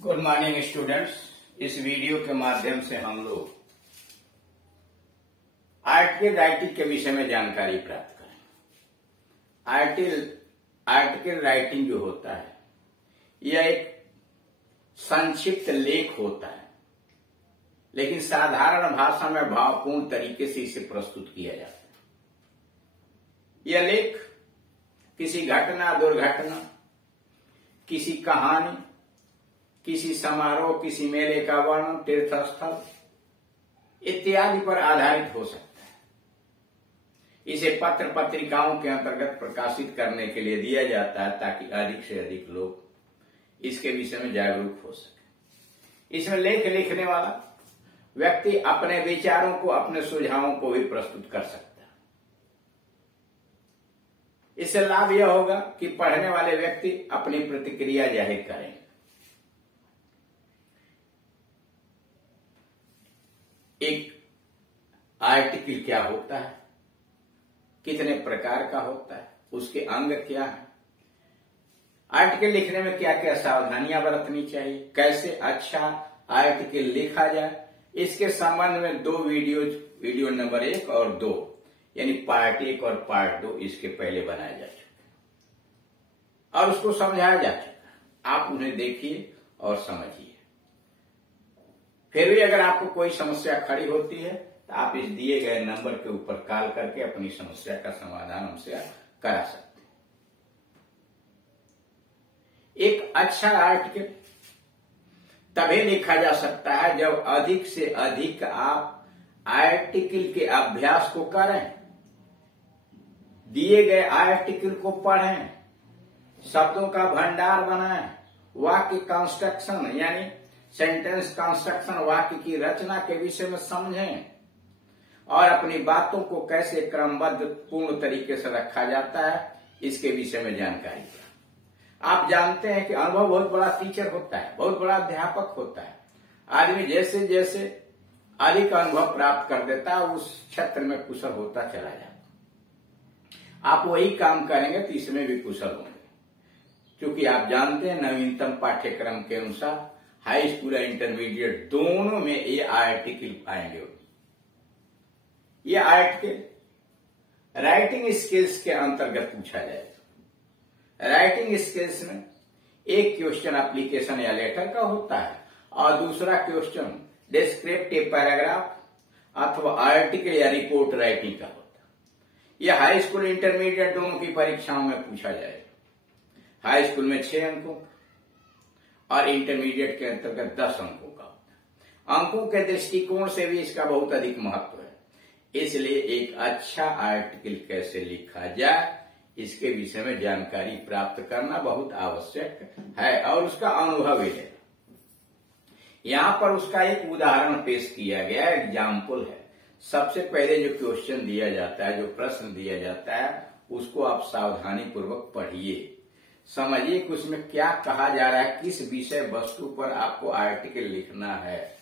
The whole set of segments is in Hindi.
Good morning students. इस वीडियो के माध्यम से हम लोग आर्टिकल राइटिंग के विषय में जानकारी प्राप्त करेंगे। आर्टिकल राइटिंग जो होता है यह एक संक्षिप्त लेख होता है, लेकिन साधारण भाषा में भावपूर्ण तरीके से इसे प्रस्तुत किया जाता है। यह लेख किसी घटना, दुर्घटना, किसी कहानी, किसी समारोह, किसी मेले का वर्णन, तीर्थ स्थल इत्यादि पर आधारित हो सकता है। इसे पत्र पत्रिकाओं के अंतर्गत प्रकाशित करने के लिए दिया जाता है ताकि अधिक से अधिक लोग इसके विषय में जागरूक हो सके। इसमें लेख लिखने वाला व्यक्ति अपने विचारों को, अपने सुझावों को भी प्रस्तुत कर सकता है। इससे लाभ यह होगा कि पढ़ने वाले व्यक्ति अपनी प्रतिक्रिया जाहिर करें। एक आर्टिकल क्या होता है, कितने प्रकार का होता है, उसके अंग क्या है, आर्टिकल लिखने में क्या क्या सावधानियां बरतनी चाहिए, कैसे अच्छा आर्टिकल लिखा जाए, इसके संबंध में दो वीडियो नंबर 1 और 2 यानी पार्ट 1 और पार्ट 2 इसके पहले बनाया जा चुका और उसको समझाया जा चुका। आप उन्हें देखिए और समझिए। फिर भी अगर आपको कोई समस्या खड़ी होती है तो आप इस दिए गए नंबर के ऊपर कॉल करके अपनी समस्या का समाधान हमसे करा सकते हैं। एक अच्छा आर्टिकल तभी लिखा जा सकता है जब अधिक से अधिक आप आर्टिकल के अभ्यास को करें, दिए गए आर्टिकल को पढ़ें, शब्दों का भंडार बनाएं, वाक्य कंस्ट्रक्शन यानी सेंटेंस कंस्ट्रक्शन, वाक्य की रचना के विषय में समझें और अपनी बातों को कैसे क्रमबद्ध पूर्ण तरीके से रखा जाता है इसके विषय में जानकारी। आप जानते हैं कि अनुभव बहुत बड़ा टीचर होता है, बहुत बड़ा अध्यापक होता है। आदमी जैसे जैसे अधिक अनुभव प्राप्त कर देता है उस क्षेत्र में कुशल होता चला जाता। आप वही काम करेंगे तो इसमें भी कुशल होंगे, क्योंकि आप जानते हैं नवीनतम पाठ्यक्रम के अनुसार हाई स्कूल और इंटरमीडिएट दोनों में ये आर्टिकल आएंगे। ये आर्टिकल राइटिंग स्किल्स के अंतर्गत पूछा जाएगा। राइटिंग स्किल्स में एक क्वेश्चन एप्लीकेशन या लेटर का होता है और दूसरा क्वेश्चन डिस्क्रिप्टिव पैराग्राफ अथवा आर्टिकल या रिपोर्ट राइटिंग का होता है। यह हाई स्कूल इंटरमीडिएट दोनों की परीक्षाओं में पूछा जाएगा। हाई स्कूल में 6 अंकों और इंटरमीडिएट के अंतर्गत 10 अंकों का होता है। अंकों के दृष्टिकोण से भी इसका बहुत अधिक महत्व है। इसलिए एक अच्छा आर्टिकल कैसे लिखा जाए इसके विषय में जानकारी प्राप्त करना बहुत आवश्यक है और उसका अनुभव है। यहाँ पर उसका एक उदाहरण पेश किया गया, एग्जाम्पल है। सबसे पहले जो क्वेश्चन दिया जाता है, जो प्रश्न दिया जाता है, उसको आप सावधानी पूर्वक पढ़िए, समझिए कि उसमें क्या कहा जा रहा है, किस विषय वस्तु पर आपको आर्टिकल लिखना है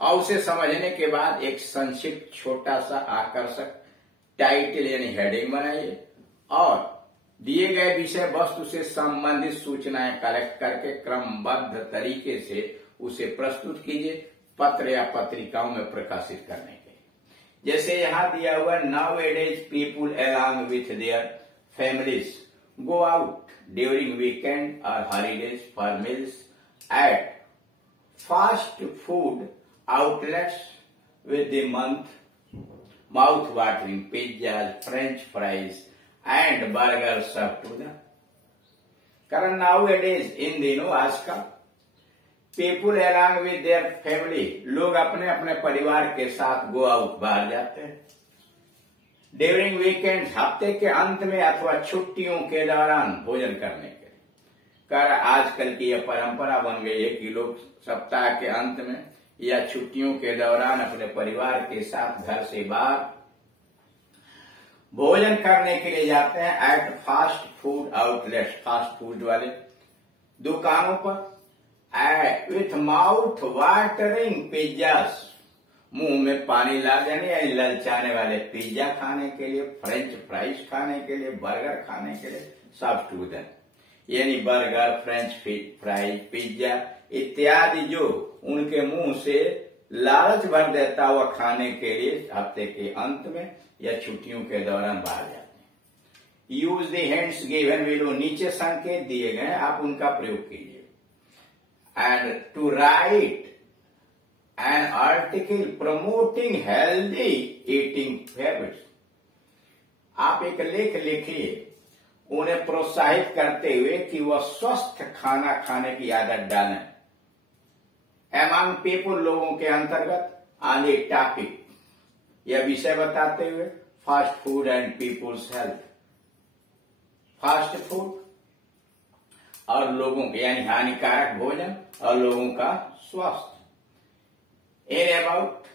और उसे समझने के बाद एक संक्षिप्त छोटा सा आकर्षक टाइटल यानी हेडिंग बनाइए और दिए गए विषय वस्तु से संबंधित सूचनाएं कलेक्ट करके क्रमबद्ध तरीके से उसे प्रस्तुत कीजिए पत्र या पत्रिकाओं में प्रकाशित करने के लिए। जैसे यहाँ दिया हुआ, नाउएडेज people along with their families go out during weekend or holidays for meals at fast food outlets with the mouth-watering pizzas, French fries and burgers served to them। कारण nowadays इन दिनों आजकल people along with their family, लोग अपने अपने परिवार के साथ गो आउट बाहर जाते हैं। ड्यूरिंग वीकेंड, हफ्ते के अंत में अथवा छुट्टियों के दौरान भोजन करने के लिए। कर आजकल की यह परंपरा बन गई है कि लोग सप्ताह के अंत में या छुट्टियों के दौरान अपने परिवार के साथ घर से बाहर भोजन करने के लिए जाते हैं at fast food outlets, fast food वाले दुकानों पर, विथ माउथ वाटरिंग पिज्जास, मुंह में पानी ला देने यानी ललचाने वाले पिज्जा खाने के लिए, फ्रेंच फ्राइज खाने के लिए, बर्गर खाने के लिए, सब टू देम। यानी बर्गर, फ्रेंच फ्राइज, पिज्जा इत्यादि जो उनके मुंह से लालच भर देता हुआ खाने के लिए हफ्ते के अंत में या छुट्टियों के दौरान बाहर जाते हैं। Use the hints given below, नीचे संकेत दिए गए, आप उनका प्रयोग कीजिए। And to write an article promoting healthy eating habits, आप एक लेख लिखिए उन्हें प्रोत्साहित करते हुए कि वह स्वस्थ खाना खाने की आदत डालें। एमंग पीपुल, लोगों के अंतर्गत, ऑन द टॉपिक, यह विषय बताते हुए fast food and people's health, fast food और लोगों के यानी हानिकारक भोजन और लोगों का स्वास्थ्य। इन अबाउट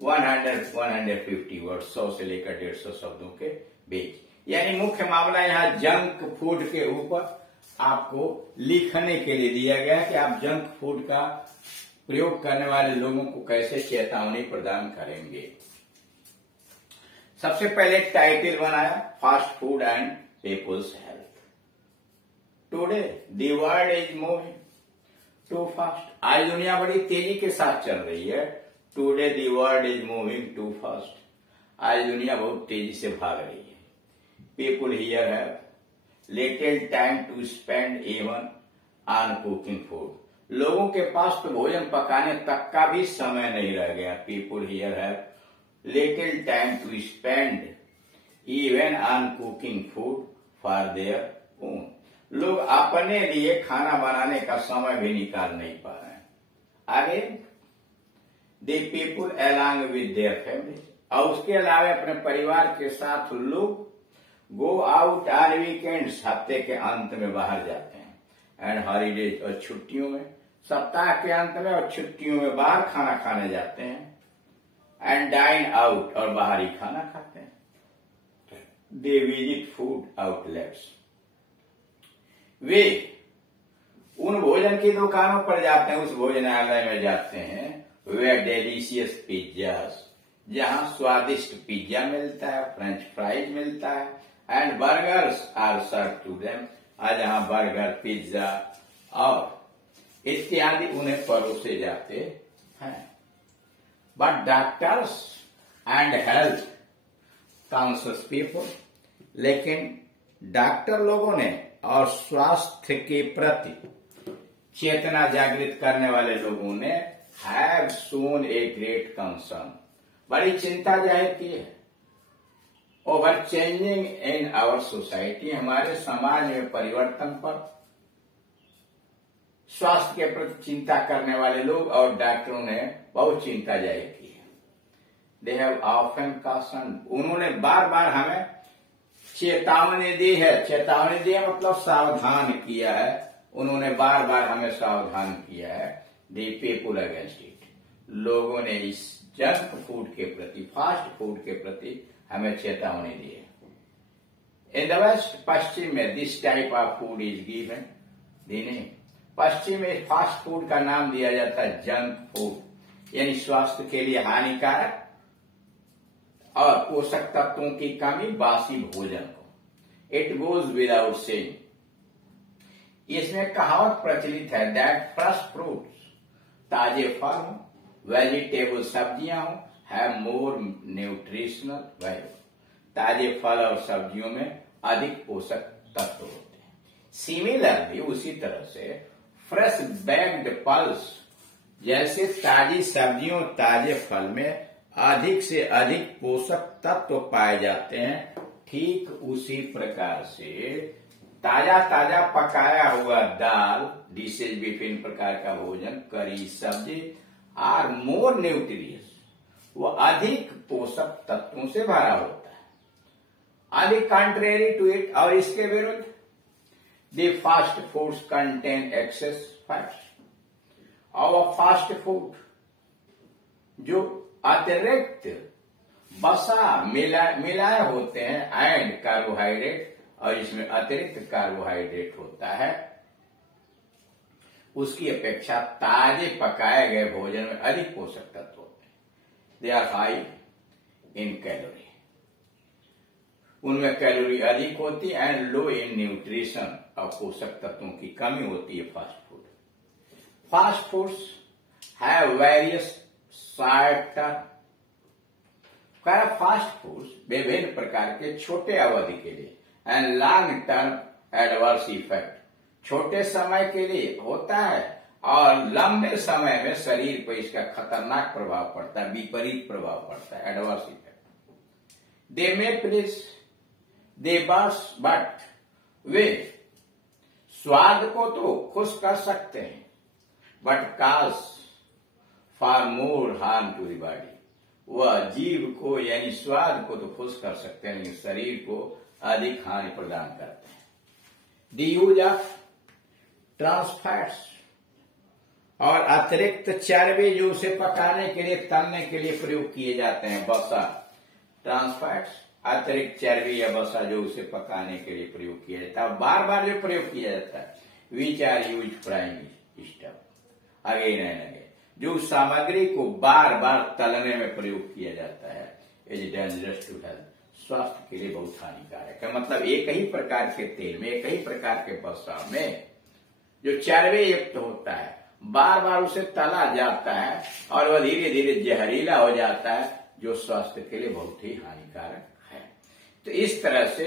150 वर्ड, 100 से लेकर 150 शब्दों के बीच। यानी मुख्य मामला यहाँ जंक फूड के ऊपर आपको लिखने के लिए दिया गया है कि आप जंक फूड का प्रयोग करने वाले लोगों को कैसे चेतावनी प्रदान करेंगे। सबसे पहले टाइटल बनाया, fast food and people's health. Today the world is moving too fast, आज दुनिया बड़ी तेजी के साथ चल रही है। Today the world is moving too fast, आज दुनिया बहुत तेजी से भाग रही है। People here have little time to spend even on cooking food, लोगों के पास तो भोजन पकाने तक का भी समय नहीं रह गया। People here have little time to spend even on cooking food for their own, लोग अपने लिए खाना बनाने का समय भी निकाल नहीं पा रहे हैं। आगे the people along with their family, और उसके अलावा अपने परिवार के साथ लोग गो आउट ऑन वीकेंड्स, हफ्ते के अंत में बाहर जाते हैं। एंड हॉलीडेज, और छुट्टियों में, सप्ताह के अंत में और छुट्टियों में बाहर खाना खाने जाते हैं। एंड डाइन आउट, और बाहर ही खाना खाते हैं। दे विजिट फूड आउटलेट्स, वे उन भोजन की दुकानों पर जाते हैं, उस भोजनालय में जाते हैं वे डेलीशियस पिज्जास, जहां स्वादिष्ट पिज्जा मिलता है, फ्रेंच फ्राइज मिलता है, and burgers are serve to them, और जहां बर्गर, पिज्जा और इत्यादि उन्हें परोसे जाते हैं। But doctors and health conscious people, लेकिन डॉक्टर लोगों ने और स्वास्थ्य के प्रति चेतना जागृत करने वाले लोगों ने have shown a great concern, बड़ी चिंता जाहिर की है। Over changing in our society, हमारे समाज में परिवर्तन पर स्वास्थ्य के प्रति चिंता करने वाले लोग और डॉक्टरों ने बहुत चिंता जाहिर की है। दे हैव ऑफन कॉशन्ड, उन्होंने बार बार हमें चेतावनी दी है। चेतावनी दी है मतलब सावधान किया है, उन्होंने बार बार हमें सावधान किया है। दी पीपुल अगेंस्ट इट, लोगों ने इस जंक फूड के प्रति, फास्ट फूड के प्रति हमें चेतावनी दी है। इन द वेस्ट, पश्चिम में this type of food is given the name, पश्चिम में फास्ट फूड का नाम दिया जाता है जंक फूड, यानी स्वास्थ्य के लिए हानिकारक और पोषक तत्वों की कमी, बासी भोजन को। इट गोज विदाउट सेइंग, इसमें कहावत प्रचलित है दैट फ्रेश फ्रूट्स, ताजे फल हो, वेजिटेबल सब्जियां हो, हैव मोर न्यूट्रिशनल वैल्यू, ताजे फल और सब्जियों में अधिक पोषक तत्व होते हैं। सिमिलरली, उसी तरह से फ्रेश बेक्ड पल्स, जैसे ताजी सब्जियों, ताजे फल में अधिक से अधिक पोषक तत्व पाए जाते हैं, ठीक उसी प्रकार से ताजा ताजा पकाया हुआ दाल, डिशेज, विभिन्न प्रकार का भोजन, करी, सब्जी आर मोर न्यूट्रियस, वो अधिक पोषक तत्वों से भरा होता है। अधिक कंट्रेरी टू इट, और इसके विरुद्ध the fast foods contain excess fats, और फास्ट फूड जो अतिरिक्त वसा मिलाए होते हैं एंड कार्बोहाइड्रेट, और इसमें अतिरिक्त कार्बोहाइड्रेट होता है, उसकी अपेक्षा ताजे पकाए गए भोजन में अधिक पोषक तत्व होते हैं। They are high in calorie, उनमें कैलोरी अधिक होती है एंड लो इन न्यूट्रिशन, और पोषक तत्वों की कमी होती है fast food. Fast foods have various short term, fast foods विभिन्न प्रकार के छोटे अवधि के लिए and long term adverse effect, छोटे समय के लिए होता है और लंबे समय में शरीर पर इसका खतरनाक प्रभाव पड़ता है, विपरीत प्रभाव पड़ता है, adverse effect. They may please they but वे स्वाद को तो खुश कर सकते हैं but cause for more harm to the body, वह जीव को यानी स्वाद को तो खुश कर सकते हैं लेकिन शरीर को अधिक हानि प्रदान करते हैं। द यूज ऑफ ट्रांसफैट्स, और अतिरिक्त चर्बी जो उसे पकाने के लिए तलने के लिए प्रयोग किए जाते हैं, बसा, ट्रांसफैट्स अतिरिक्त चर्बी या बसा जो उसे पकाने के लिए प्रयोग किया जाता है, बार बार जो प्रयोग किया जाता है, which are use frying stuff again and again, जो सामग्री को बार बार तलने में प्रयोग किया जाता है, इज डेंजरस टू हेल्थ, स्वास्थ्य के लिए बहुत हानिकारक है। मतलब एक ही प्रकार के तेल में, एक ही प्रकार के बसा में जो चर्बी युक्त होता है, बार बार उसे तला जाता है और वह धीरे धीरे जहरीला हो जाता है, जो स्वास्थ्य के लिए बहुत ही हानिकारक है। तो इस तरह से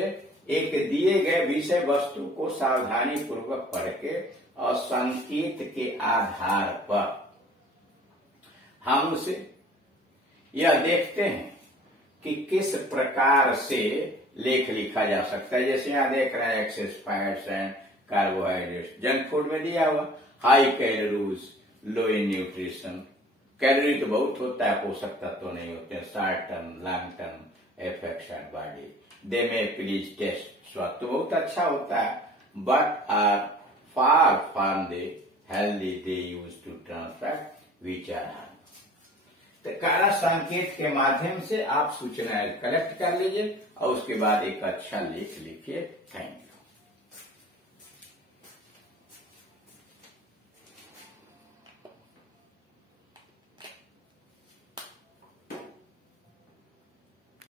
एक दिए गए विषय वस्तु को सावधानी पूर्वक पढ़ के और संकेत के आधार पर हम उसे यह देखते हैं कि किस प्रकार से लेख लिखा जा सकता है। जैसे यहां देख रहे हैं excess fats and carbohydrates, junk food में दिया हुआ high calories low in nutrition, calorie तो बहुत होता है, पोषक तत्व नहीं होते हैं, short term long term effects on body, they may please taste, स्वाद तो बहुत अच्छा होता है but are far from the healthy, they use to trans fat which are harm. तो कारा संकेत के माध्यम से आप सूचनाएं कलेक्ट कर लीजिए और उसके बाद एक अच्छा लेख लिखिए। Thank you.